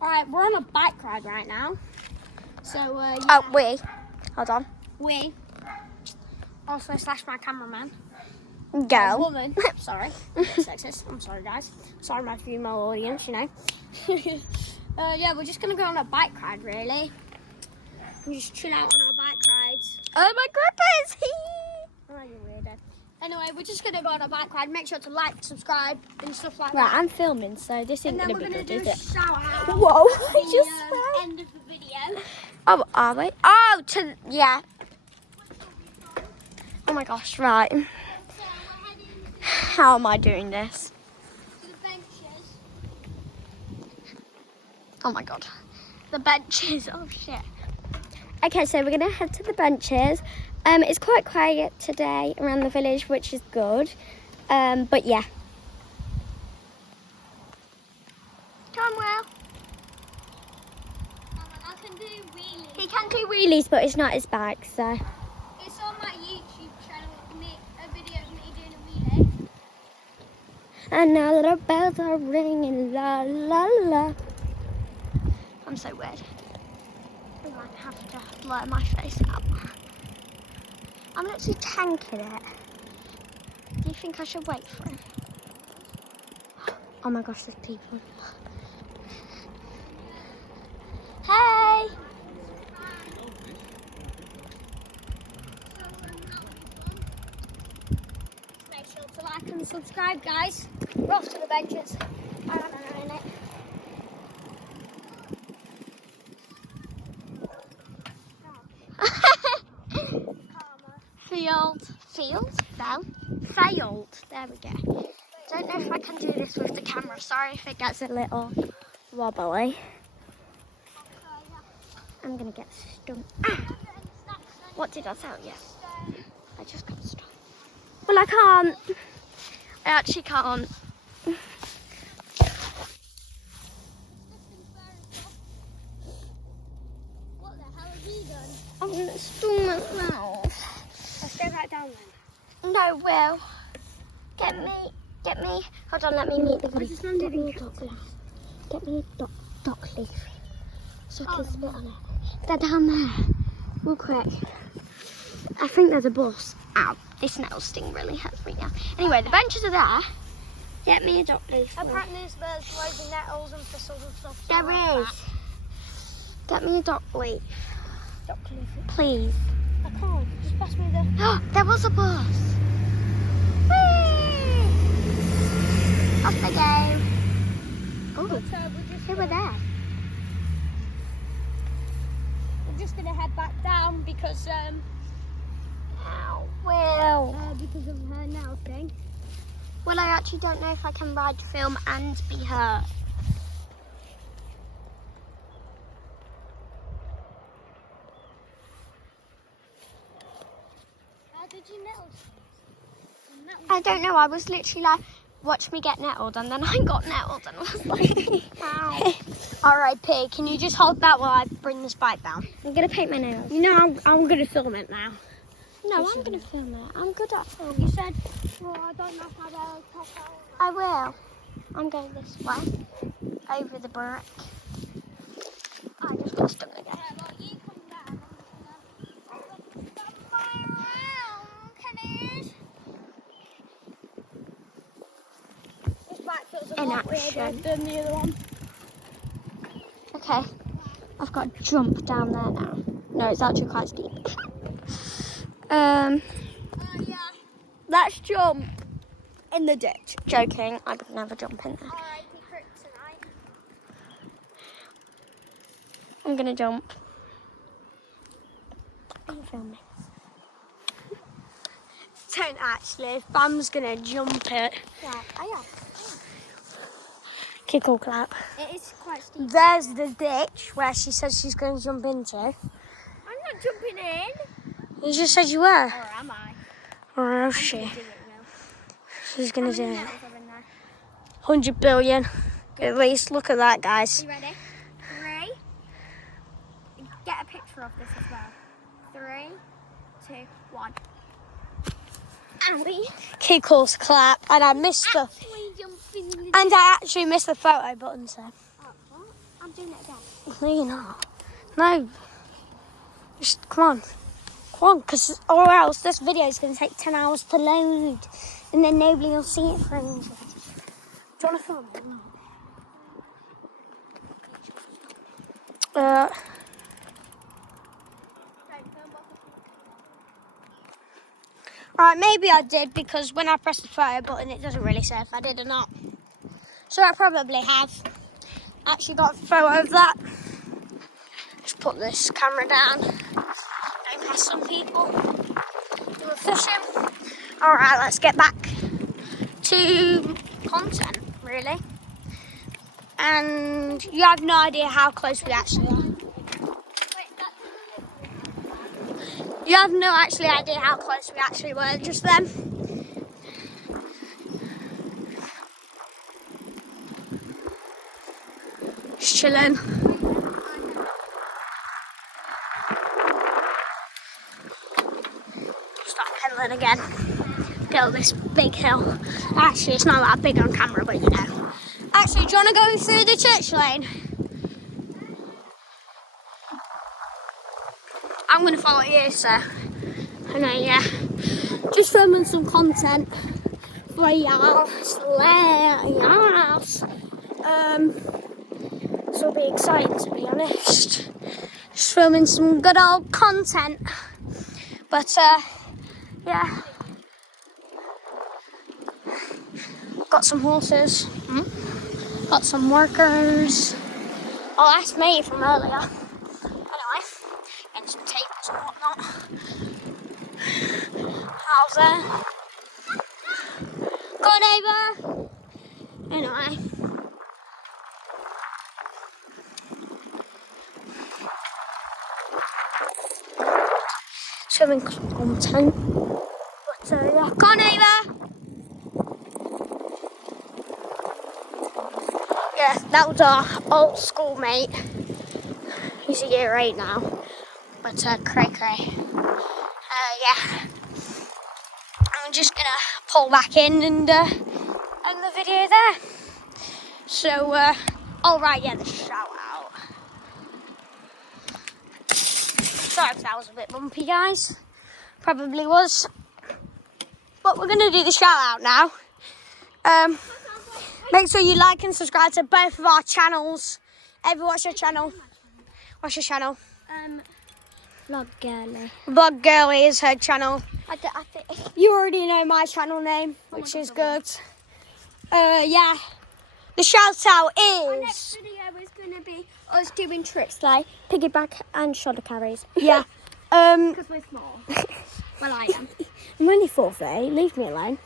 Alright, we're on a bike ride right now. So, yeah. Oh, hold on. We. Also, slash my cameraman. Go. Woman. Sorry. A bit sexist. I'm sorry, guys. Sorry, my female audience, you know. Yeah, we're just going to go on a bike ride, really. And just chill out on our bike rides. Oh, my grippers! Oh, you weirdo. Anyway, we're just going to go on a bike ride. Make sure to like, subscribe, and stuff like Right, that. I'm filming, so this isn't And then going to we're be going to good, do is a it? shout out. Whoa, at I just the fell. end of the video. Oh, are we? Oh, yeah. Oh my gosh, right. So we're heading How am I doing this? to the benches. Oh my god. The benches, oh shit. Okay, so we're gonna head to the benches. It's quite quiet today around the village, which is good. But yeah. Come well. I can do wheelies. He can do wheelies, but it's not his bag, so. It's on my YouTube channel, a video of me doing a wheelie. And now the bells are ringing, la la la. I'm so weird. I might have to blur my face out. I'm literally tanking it. Do you think I should wait for him? Oh my gosh, there's people. Hey! Make sure to like and subscribe, guys. We're off to the benches. I don't know, innit? Failed. There we go. Don't know if I can do this with the camera. Sorry if it gets a little wobbly. I'm gonna get stung. Ah! What did I tell you? I just got stung. Well, I can't. I actually can't. What the hell have you done? I'm gonna stung myself. Let's go back down then. No, Will. Get me. Hold on, let me meet the I just landed in Get me a dock leaf. So I can spit on it. They're down there. Real quick. I think there's a bus. Ow, this nettle sting really hurts me now. Anyway, the benches are there. Get me a dock leaf. Apparently there's loads of nettles and thistles and stuff. so There like is. Get me a dock leaf. that. Dock leaf. Please. I can't. Just pass me the... Oh, there was a bus. Whee! Off they go. Oh, who were there? We're just gonna head back down because Will. because of her nail thing. Well, I actually don't know if I can ride film and be hurt. How did you nettle? I don't know. I was literally like, watch me get nettled, and then I got nettled and was like, ow. R.I.P. Can you just hold that while I bring this bike down? I'm going to paint my nails. You know, I'm gonna film it now. No, I'm going to film it. I'm good at filming. You said, well, I don't know how to top out. I will. I'm going this way. Over the brick. I just got stuck again. Yeah, well, you come down. I'm gonna fly around, Kenneth. This bike feels a In lot weirder action. than the other one. Okay. I've got to jump down there now. No, it's actually quite steep. Yeah. Let's jump in the ditch. Joking, I would never jump in there. R.I.P. Kryptonite. I'm gonna jump. I'm filming. Don't actually. If Bam's gonna jump it. Yeah, I am. Kick or clap. It is quite steep. There's the ditch where she says she's going to jump into. I'm not jumping in. You just said you were. Or am I? Or else I'm she? gonna do it now. She's going to do How it. many nettles are in there? 100 billion. At least. Look at that, guys. Are you ready? 3. Get a picture of this as well. 3, 2, 1. Owie. Kick or clap. And I missed the... Actually jumping. And I actually missed the photo button, so. Oh, what? I'm doing it again. No, you're not. No. Just come on. Come on, or else this video is going to take 10 hours to load. And then nobody will see it for ages. Do you want to film it or not? Right, maybe I did because when I press the photo button, it doesn't really say if I did or not. So I probably have actually got a photo of that. Just put this camera down. Don't mess on people. Do a fishing. Alright, let's get back to content, really. And you have no idea how close we actually are. You have no idea how close we actually were just then. Just chilling. Start pedaling again. Go this big hill. Actually, it's not that big on camera, but you know. Actually, do you want to go through the church lane? I'm going to follow you, so. I know, yeah. Just filming some content for y'all. This will be exciting, to be honest. Just filming some good old content. But, yeah. Got some horses. Got some workers. Oh, that's me from earlier. Anyway, and some tables and whatnot. How's that? Go, neighbour. Anyway. Swimming content. But, yeah. Go, neighbour. Yeah, that was our old schoolmate. He's a year 8 now. But cray. Yeah. I'm just gonna pull back in and end the video there. So, alright, yeah, the shout out. Sorry if that was a bit bumpy, guys. Probably was. But we're gonna do the shout out now. Make sure you like and subscribe to both of our channels. Evie, what's your channel? What's your channel? Vlog Girly. Vlog Girly is her channel. I think You already know my channel name, which is good. Yeah. The shout out our is... next video is going to be us doing tricks like piggyback and shoulder carries. Yeah. Because we're small. Well, I am. I'm only 4'8", leave me alone.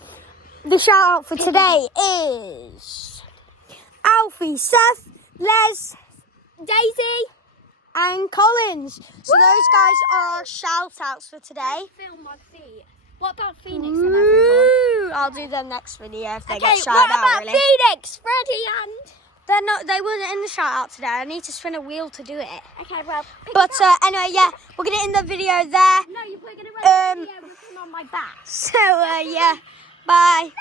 The shout out for today is Alfie, Seth, Les, Daisy. and Collins. So those guys are our shout outs for today. Film my feet. What about Phoenix and everyone? Woo! I'll do them next video if they get Okay, shout what out. about Really. Phoenix, Freddie and... They wasn't in the shout out today. I need to spin a wheel to do it. Okay, well... But anyway, yeah, we're gonna end the video there. No, you're going to run the video with him on my back. So yeah, bye.